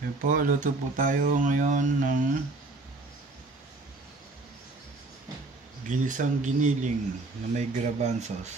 Yun po, luto po tayo ngayon ng ginisang giniling na may garbanzos.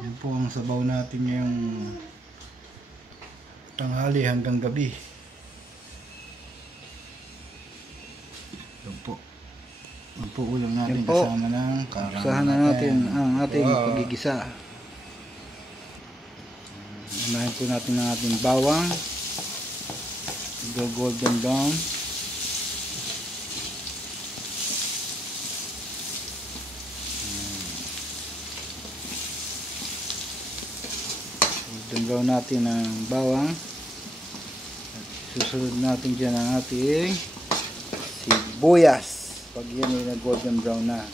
Yun po ang sabaw natin ngayong tanghali hanggang gabi. Yun po. Yun po ulam natin kasama ng karang. Usahan na natin ang ating pagigisa. Unahin po natin ang ating bawang. Golden brown. Golden brown natin ang bawang. At susunod natin dyan ang ating sibuyas. Pag yan ay golden brown na.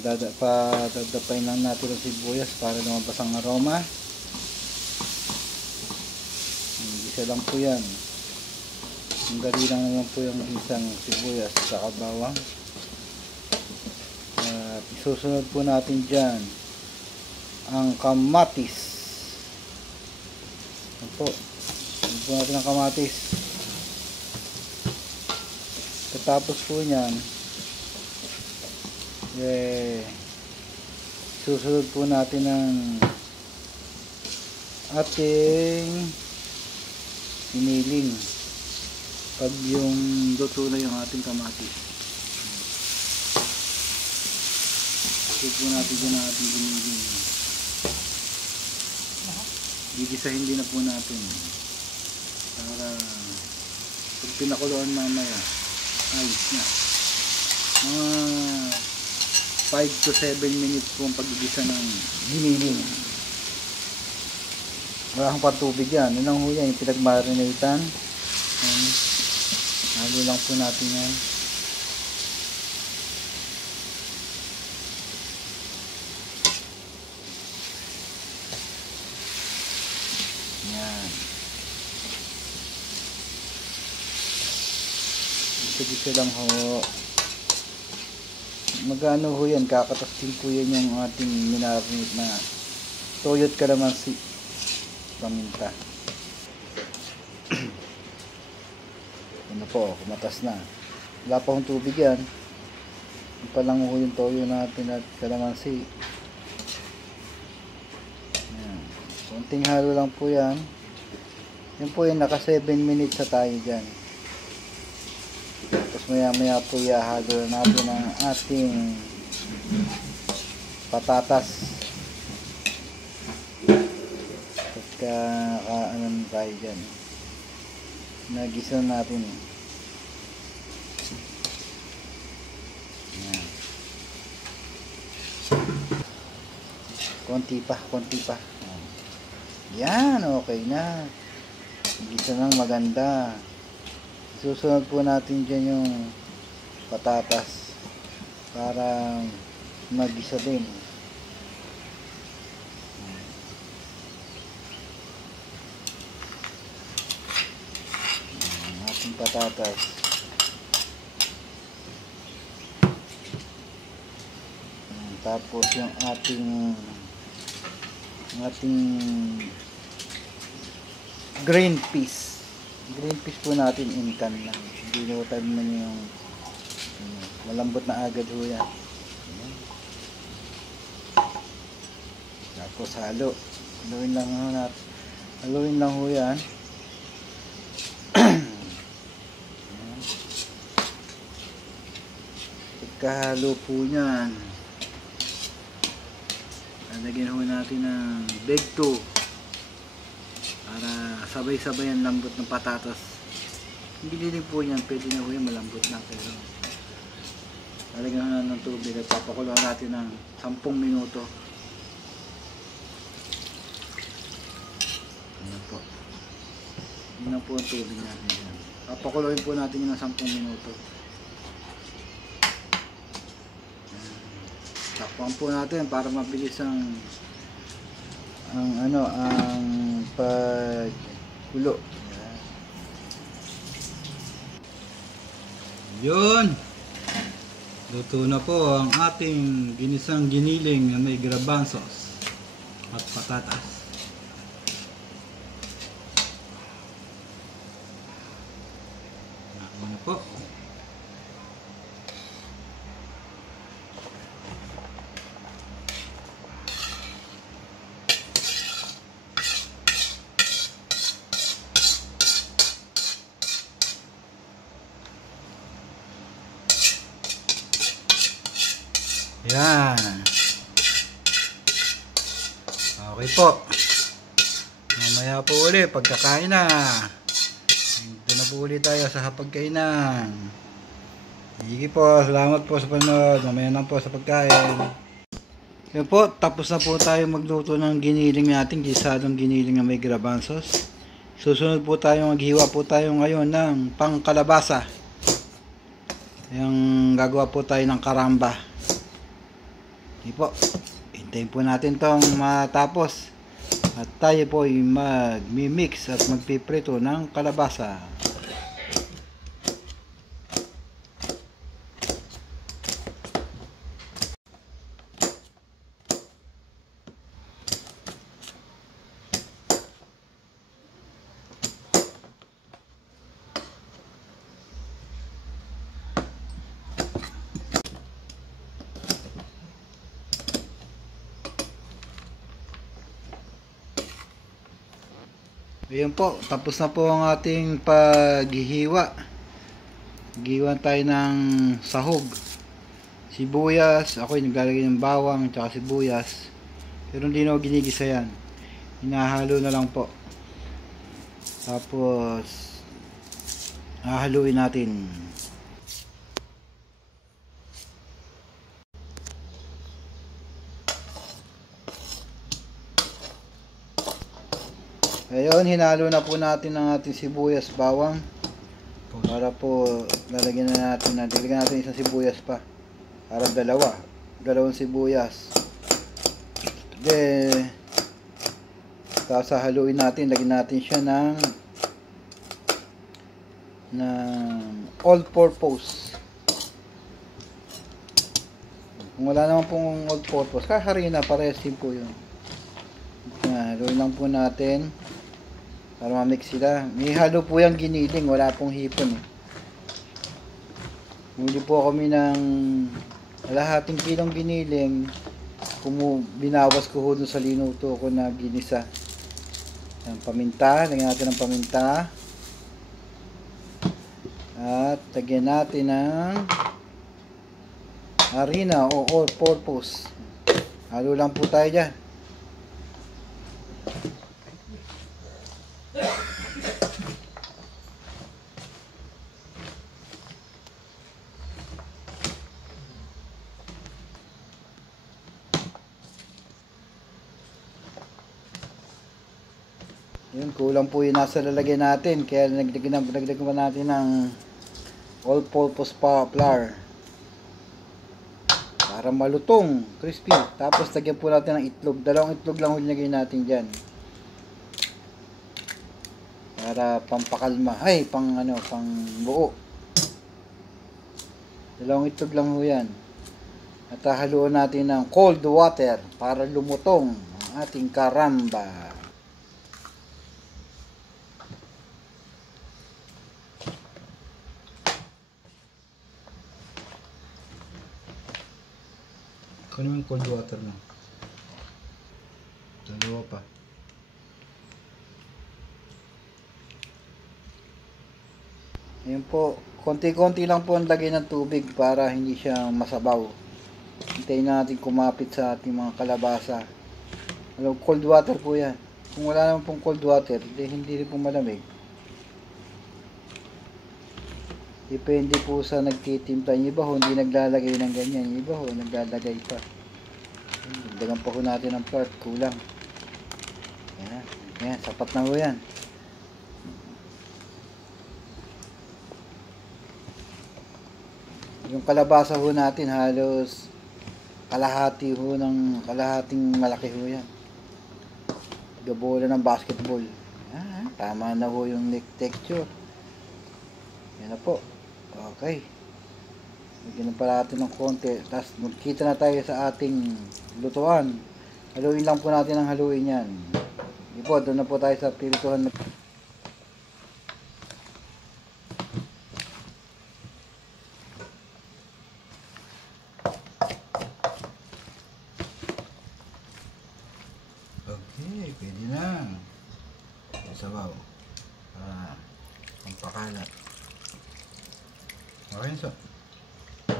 Dadapay lang natin ang sibuyas para lumabas ang aroma. Isa lang po yan. Ang dali lang naman po yung isang sibuyas sa bawang. At isusunod po natin dyan ang kamatis. Ito po. Isusunod po natin ang kamatis. Katapos po nyan, susunod po natin ang ating giniling pag yung luto na yung ating kamatis. Susunod po natin dyan ang ating giniling. Gigisahin din na po natin para pag pinakuluan mamaya ayos na. Mga 5 to 7 minutes po ang pagigisa ng giniling. Wala kang patubig yan. Yun lang ho yan, yung pinagmarinatan. Halo lang po natin yan. Yan. Isa-isa lang ho. Magano ho yan, kakatas din po yan yung ating minarinate na toyot kalamansi paminta. Ano po, kumatas na. Wala pa hong tubig yan. Yung pa lang ho yung toyo natin at kalamansi. Yan. Konting halo lang po yan. Yun po yung naka 7 minutes sa tayo dyan. Tapos maya maya po ihahalo natin ang ating patatas. Pagka ano tayo dyan, nagisa natin. Yan. Konti pa. Yan, okay na. Nagisa ng maganda. Susunod po natin dyan yung patatas para mag-isa din. Ang ating patatas. Tapos yung ating green peas. Green peas po natin in can lang. Hindi nyo tayo naman yung malambot na agad ho yan. Tapos halo. Haluin lang ho natin. Haluin lang ho yan. Pagkahalo po nyan, lalagyan ho natin ng begto para sabay-sabay ang lambot ng patatas. Ang giniling po yan, pwede na po yan malambot na, pero lalagyan na ng tubig at papakuluan natin ng 10 minuto. Ayan po. Yun na po ang tubig natin yan. Papakuluin po natin yun ng 10 minuto. Takpan po natin para mabilis ang pagkulo. Yun. Luto na po ang ating ginisang giniling na may garbanzos at patatas. Ano po? Yan. Okay po. Mamaya po ulit pagkakain na. Dito na po ulit tayo sa hapagkainan. Sige po, salamat po sa panood. Mamaya na po sa pagkain. Yan po, tapos na po tayo magluto ng giniling natin, gisadong giniling na may garbanzos. Susunod po tayo, maghiwa po tayo ngayon ng pangkalabasa. Yung gagawa po tayo ng karamba. Hindi po, hintayin po natin tong matapos at tayo po ay mag-mix at magpiprito ng kalabasa. Ayan po, tapos na po ang ating paghihiwa. Gihiwan tayo ng sahog, sibuyas. Ako yung naglalagay ng bawang at sibuyas. Pero hindi na ako ginigisa yan. Hinahalo na lang po. Tapos hahaluin natin. Ngayon, hinalo na po natin ang ating sibuyas, bawang. Para po, lalagyan natin isang sibuyas pa. Para dalawang sibuyas. Then, tapos haluin natin, lagyan natin siya ng all-purpose. Kung wala naman pong all-purpose, harina, parehas din po yun. Haluin lang po natin para ma-mix sila. May halo po yung giniling, wala pong hipon eh. Bumili po kami ng kalahating kilong giniling. Binawas ko ho dun sa linuto ko na ginisa. Ang paminta, lagyan natin ng paminta. At lagyan natin ng harina o all-purpose. Halo lang po tayo dyan. Yun, kulang po yung nasa lalagyan natin. Kaya nagdagdag pa natin ng all-purpose flour. Para malutong, crispy. Tapos lagyan po natin ng itlog. Dalawang itlog lang nilagay natin dyan. Para pampakalma. Ay, pang buo. Dalawang itlog lang ho yan. At haluan natin ng cold water para lumutong ang ating karamba. Ano yung cold water na? Dalawa pa. Ayan po, konti-konti lang po ang lagay ng tubig para hindi siya masabaw. Hintayin natin kumapit sa ating mga kalabasa. Cold water po yan. Kung wala naman pong cold water, hindi rin po malamig. Depende po sa nagtitimpla. Yung iba ho, hindi naglalagay ng ganyan. Yung iba ho, naglalagay pa. Dagan pa ho natin ang part. Kulang. Yan. Yan. Sapat na ho yan. Yung kalabasa ho natin, halos kalahati ho ng kalahating malaki ho yan. Gabola ng basketball. Tama na ho yung neck texture. Yan na po. Okay. Lagyan pa natin ng konti. Tapos magkita na tayo sa ating lutuan. Haluin lang po natin ang haluin yan. Hindi po, doon na po tayo sa pirituhan. Okay, pwede na. Sabaw. Ang pakalat. Okay, so.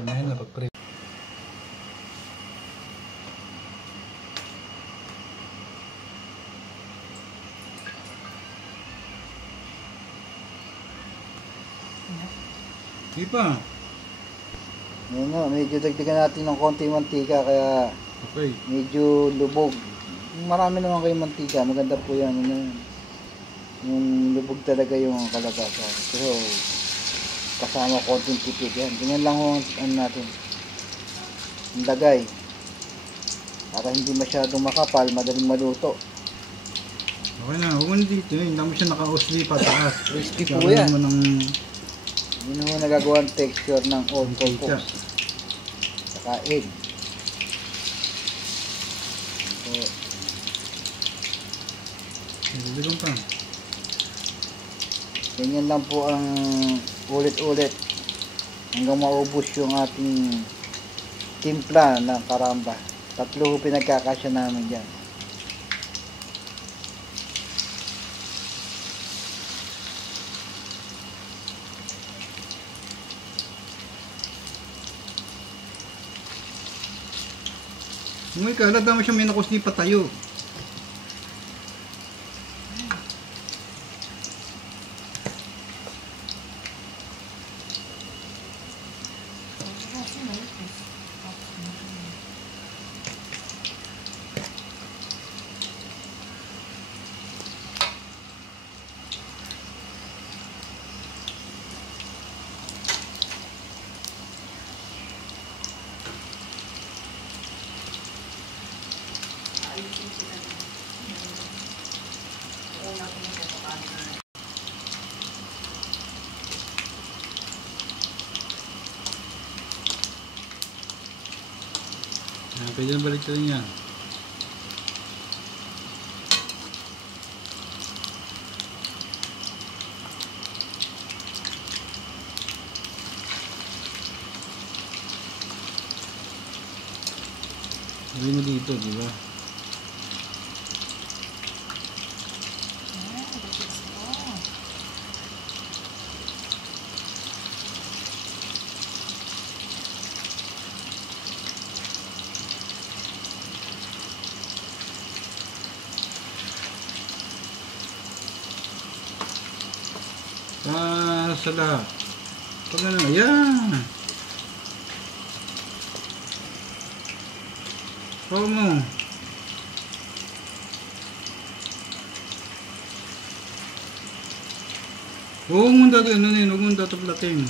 Unahin na pag-pre. Di pa. Ngayon nga, medyo dagdagan natin ng konti mantika kaya Okay. medyo lubog. Marami naman kayong mantika, maganda po yan. Yung lubog talaga yung kalabasa. Pero kasama konting tipid yan. Ganyan lang ang ano natin. Ang lagay. Para hindi masyadong makapal, madaling maluto. Okay na, huwag mo na dito. Hindi mo siya naka-usli pataas. Crispy po yan. Mo ng Yun ang nagagawa ang texture ng all-purpose. Saka egg. So, Diligon pa. ganyan lang po ang ulit-ulit hanggang maubos yung ating timpla ng karamba. 3 pinagkakasya namin dyan. May kalat mo siya may nakusli pa tayo. Pwede na balik rin yan. Gawin mo dito, di ba? Sa lahat. Pag ano, ayan. Pag mo. Huwag mong dataplatin. Huwag mong dataplatin.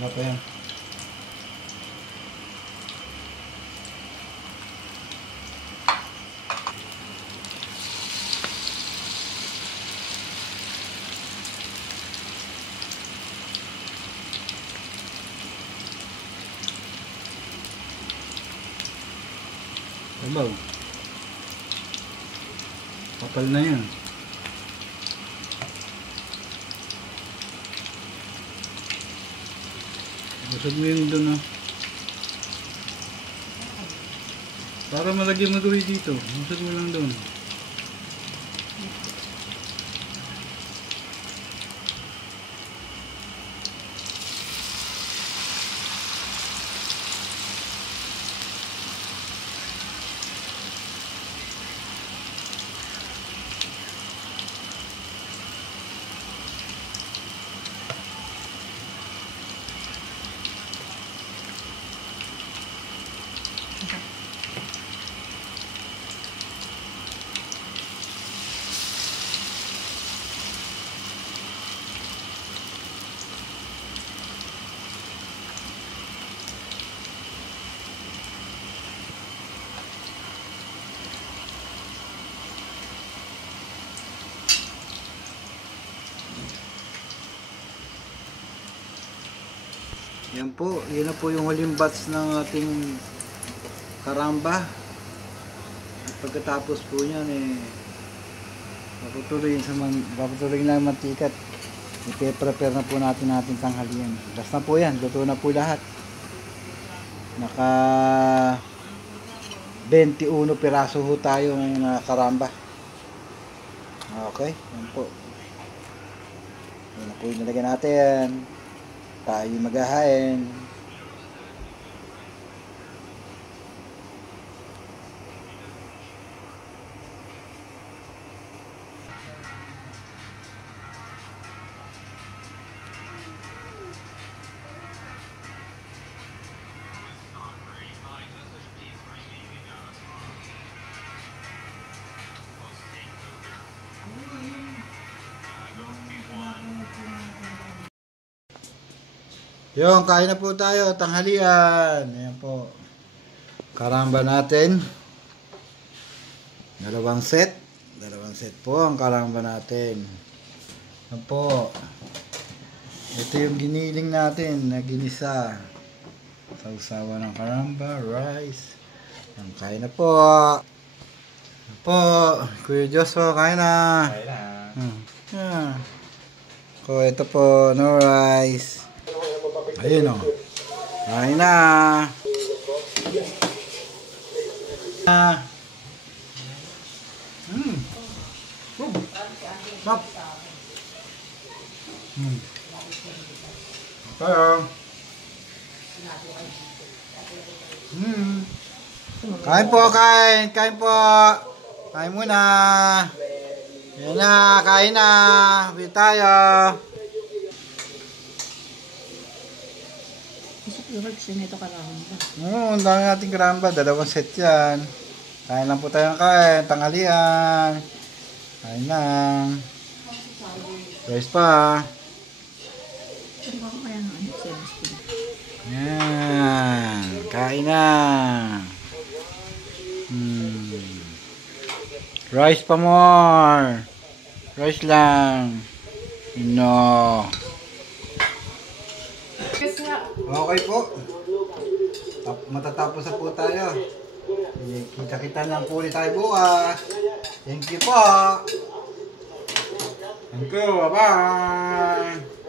Wala pa yan. Sabaw. Kapal na yan. Busog mo yun doon, ah. Para malagyan mo gawin dito. Busog mo lang doon. Yan po, yun na po yung huling batch ng ating karamba. At pagkatapos po niyan paputuloy lang mantika. Ipe-prepare na po natin tanghalian. Last na po yan, luto na po lahat. Naka 21 piraso ho tayo ng karamba. Okay, yan po. Yan na po yung nilagay natin. Tayo maghahain. Yung, kain na po tayo, tanghalian. Ayan po. Karamba natin. Dalawang set po ang karamba natin. Ayan po. Ito yung giniling natin na ginisa. Sausawa ng karamba, rice. Ayan, kain na po. Ayan po. Kuya Joshua, kain na. Kain na. Yeah. So, ito po, no rice. Ayun o. Kain na. Stop. Tayo. Kain po, kain. Kain po. Kain muna. Yan na, kain na. Bili tayo. Nito karamba. Ang dami nating karamba. Dalawang set yan. Kain lang po tayo ng kain. Tanghalian. Kain lang. Rice pa. Yan. Kain na. Rice pa more. Rice lang. No. Okay po. Matatapos na po tayo. Kita-kita lang po ulit tayo bukas. Thank you po. Thank you. Bye-bye.